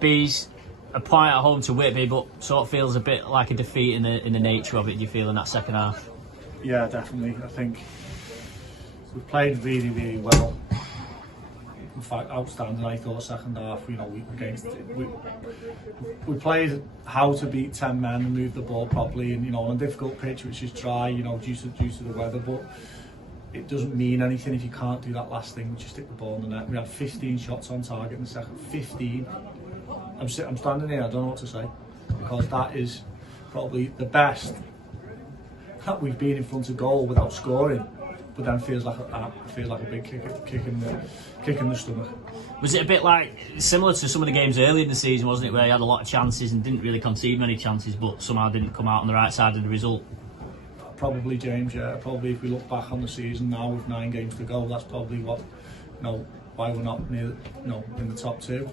Bees, a point at home to Whitby, but sort of feels a bit like a defeat in the nature of it. Do you feel in that second half? Yeah, definitely. I think we played really, really well. In fact, outstanding. I thought second half. We played how to beat 10 men and move the ball properly, and on a difficult pitch which is dry, due to the weather. But it doesn't mean anything if you can't do that last thing, which is stick the ball in the net. We had 15 shots on target in the second. 15. I'm standing here. I don't know what to say, because that is probably the best that we've been in front of goal without scoring. But then feels like a big kick in the stomach. Was it a bit like similar to some of the games early in the season, wasn't it, where you had a lot of chances and didn't really concede many chances, but somehow didn't come out on the right side of the result? Probably, James. Yeah, probably. If we look back on the season now with 9 games to go, that's probably what why we're not near in the top 2,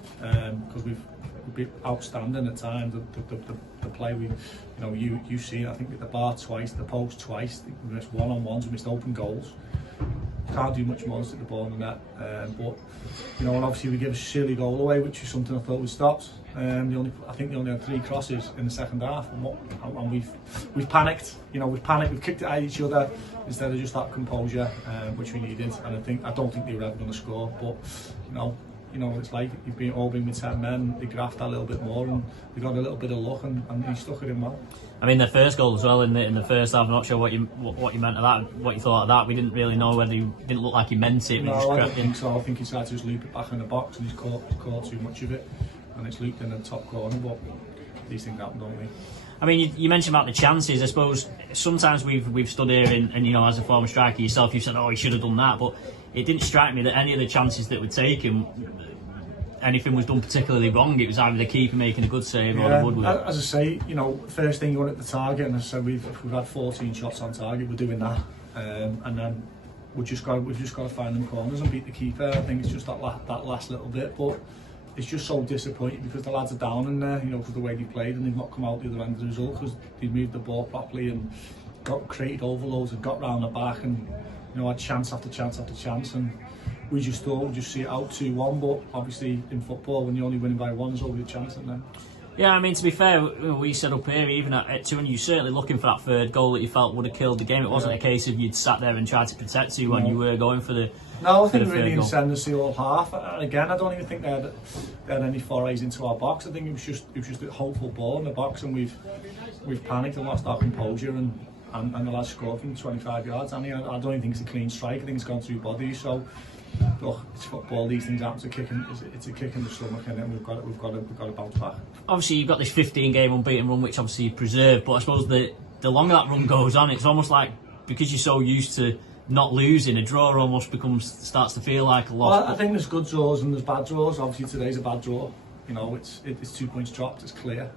because we've been outstanding at times. The play you've seen. I think at the bar twice, the post twice. We missed one-on-ones, we missed open goals. Can't do much more than stick the ball in the net. But and obviously we give a silly goal away, which is something I thought we stopped. I think they only had 3 crosses in the second half, and we've panicked. We've panicked. We've kicked it at each other instead of just that composure, which we needed. And I don't think they were ever going to score. But it's like you've all been with 10 men. They grafted a little bit more, and they got a little bit of luck, and he stuck it in well. I mean, the first goal as well in the first half. I'm not sure what you meant of that. What you thought of that? We didn't really know whether he didn't look like he meant it. No, I don't think so. I think he tried to just loop it back in the box, and he's caught too much of it, and it's looped in the top corner. But these things happen, don't they? I mean, you mentioned about the chances. I suppose sometimes we've stood here and as a former striker yourself, you've said, "Oh, he should have done that," but it didn't strike me that any of the chances that were taken, anything was done particularly wrong. It was either the keeper making a good save or the woodwork. As I say, first thing you want at the target, and as I said, we've had 14 shots on target. We're doing that, and then we've just got to find them corners and beat the keeper. I think it's just that last little bit, but it's just so disappointing because the lads are down in there, because the way they played, and they've not come out the other end of the result because they moved the ball properly and created overloads and got round the back and had chance after chance after chance, and we just thought we'd just see it out 2-1, but obviously in football when you're only winning by 1 there's always a chance in there. Yeah, I mean, to be fair, we said up here even at 2 and you're certainly looking for that third goal that you felt would have killed the game. It wasn't a case of you'd sat there and tried to protect you when you were going for the No, I think really ascendancy all half. Again, I don't even think they had any forays into our box. I think it was just a hopeful ball in the box, and we've panicked and lost our composure, and the lads scored from 25 yards. I don't even think it's a clean strike. I think it's gone through bodies. So look, it's football. These things happen. It's a kick in the stomach, and then we've got to bounce back. Obviously, you've got this 15-game unbeaten run, which obviously you preserved. But I suppose the longer that run goes on, it's almost like because you're so used to not losing, a draw almost starts to feel like a loss. Well, I think there's good draws and there's bad draws. Obviously, today's a bad draw. It's 2 points dropped. It's clear.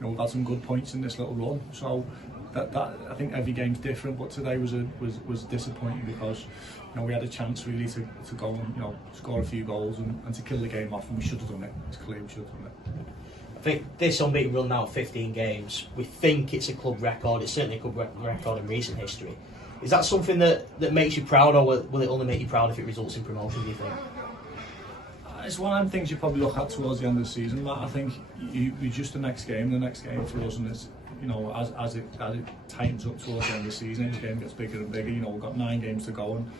We've had some good points in this little run. So that I think every game's different, but today was disappointing because we had a chance really to go and score a few goals and to kill the game off, and we should have done it. It's clear we should have done it. I think this unbeaten run now, 15 games, we think it's a club record. It's certainly a club record in recent history. Is that something that makes you proud, or will it only make you proud if it results in promotion, do you think? It's one of them things you probably look at towards the end of the season, Matt. I think you just the next game for us, and it's as it tightens up towards the end of the season, each game gets bigger and bigger. We've got 9 games to go, and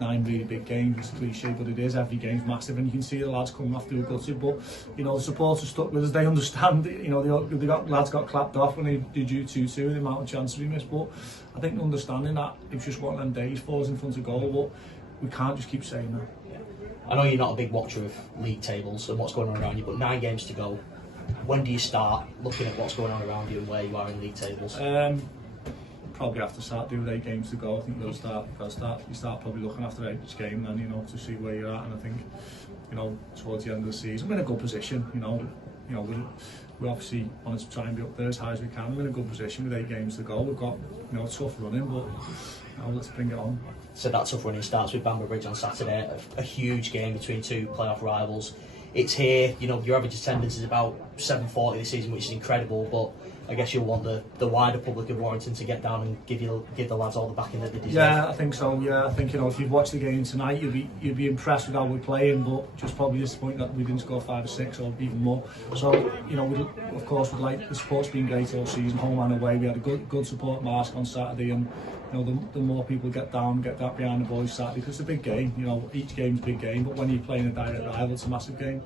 9 really big games. It's cliche, but it is. Every game's massive, and you can see the lads coming off through gutted. But the supporters are stuck with us. They understand. Lads got clapped off when they drew 2-2, the amount of chances we missed. But I think understanding that it was just one of them days for us in front of goal. But we can't just keep saying that. I know you're not a big watcher of league tables and what's going on around you, but 9 games to go. When do you start looking at what's going on around you and where you are in league tables? Probably have to start doing 8 games to go. I think you start probably looking after each game then, to see where you're at. And I think, towards the end of the season, we're in a good position. We obviously want to try and be up there as high as we can. We're in a good position with 8 games to go. We've got a tough running, but let's bring it on. So that tough running starts with Bamber Bridge on Saturday, a huge game between 2 playoff rivals. It's here, your average attendance is about 740 this season, which is incredible, but I guess you'll want the wider public of Warrington to get down and give the lads all the backing that they deserve. Yeah, I think so. Yeah, I think if you've watched the game tonight, you'd be impressed with how we're playing, but just probably disappointed that we didn't score 5 or 6 or even more. So we of course would like the support's been great all season, home and away. We had a good support march on Saturday, and the more people get down, get that behind the boys Saturday, because it's a big game. Each game's a big game, but when you're playing a direct rival, it's a massive game.